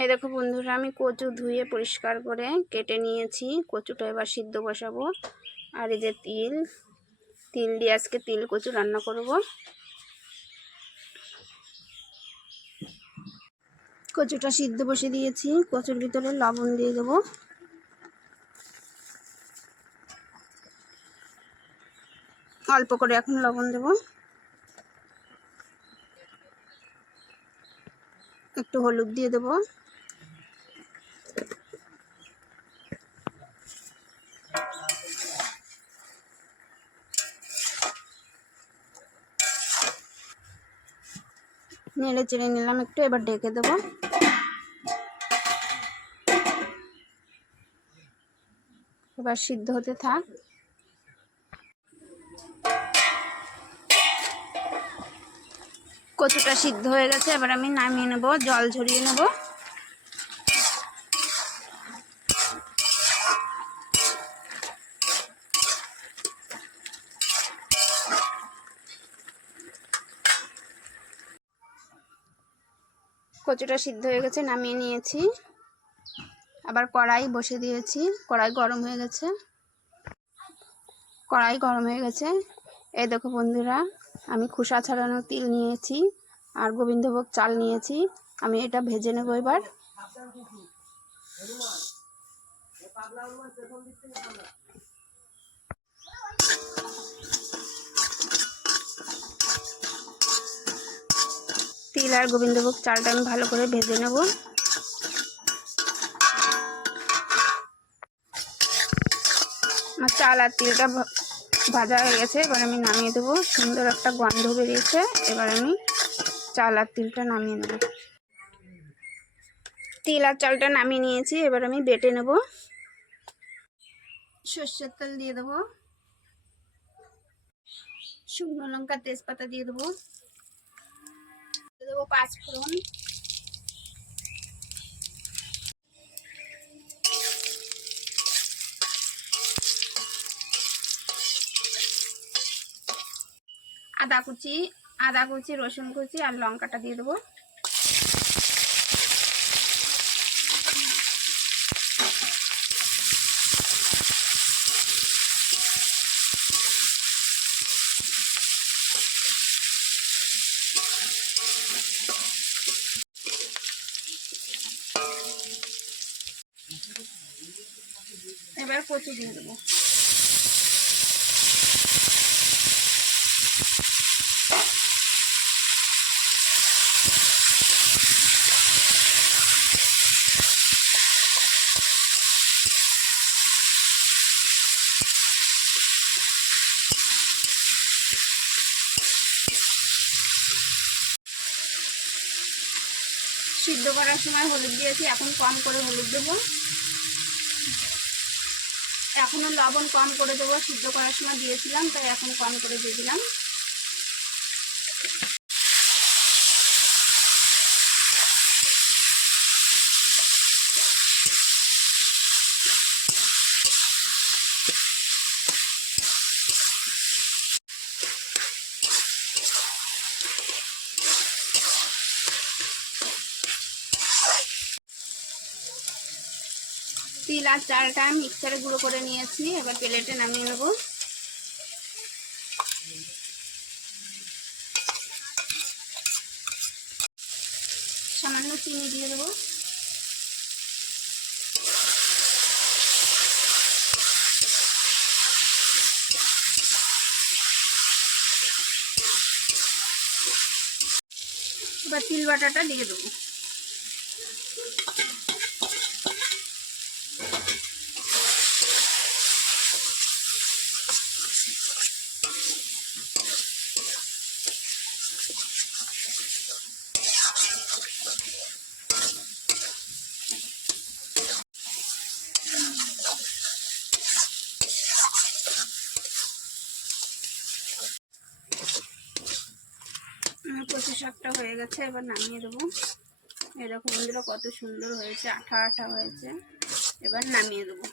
এই দেখো বন্ধুরা, আমি কচু ধুয়ে পরিষ্কার করে কেটে নিয়েছি। কচুটা এবার সিদ্ধ বসাবো। আর এই যে তিল দিয়ে আজকে তিল কচু রান্না করব। কচুটা সিদ্ধ বসে দিয়েছি। কচুর ভিতরে লবণ দিয়ে দেবো। অল্প করে এখন লবণ দেবো। একটু হলুদ দিয়ে দেবো। নেড়ে চেড়ে নিলাম একটু, এবার ঢেকে দেবো। এবার সিদ্ধ হতে থাক। কচুটা সিদ্ধ হয়ে গেছে, এবার আমি নামিয়ে নেব, জল ঝরিয়ে নেব। কচুটা সিদ্ধ হয়ে গেছে, নামিয়ে নিয়েছি। আবার কড়াই বসে দিয়েছি। কড়াই গরম হয়ে গেছে। এই দেখো বন্ধুরা, আমি খোসা ছাড়ানো তিল নিয়েছি আর গোবিন্দভোগ চাল নিয়েছি। আমি এটা ভেজে নেব এবার। তিল আর গোবিন্দভোগ চালটা আমি ভালো করে ভেজে নেব। আমার চাল আর তিলটা ভাজা হয়ে গেছে, এবার আমি নামিয়ে দেবো। সুন্দর একটা গন্ধ বেরিয়েছে। এবার আমি চাল আর তিলটা নামিয়ে নেব। তিল আর চালটা নামিয়ে নিয়েছি, এবার আমি বেটে নেব। সর্ষের তেল দিয়ে দেবো। শুকনো লঙ্কা তেজপাতা দিয়ে দেবো। দেবো 5 ফোড়ন। আদা কুচি রসুন কুচি আর লঙ্কাটা দিয়ে দেবো। এবার কচু দিয়ে দেবো। সিদ্ধ করার সময় হলুদ দিয়েছি, এখন কম করে হলুদ দেবো। এখনো লবণ কম করে দেবো, সিদ্ধ করার সময় দিয়েছিলাম তাই এখন কম করে দিয়ে দিলাম। তিল আর চালটা মিক্সারে গুঁড়ো করে নিয়েছি, এবার প্লেটে নামিয়ে নেব। সামান্য চিনি দিয়ে দেবো। এবার তিল বাটাটা দিয়ে দেবো। কচু শাকটা হয়ে গেছে, এবার নামিয়ে দেবো। এরকম বন্ধুরা কত সুন্দর হয়েছে, আঠা আঠা হয়েছে। এবার নামিয়ে দেবো।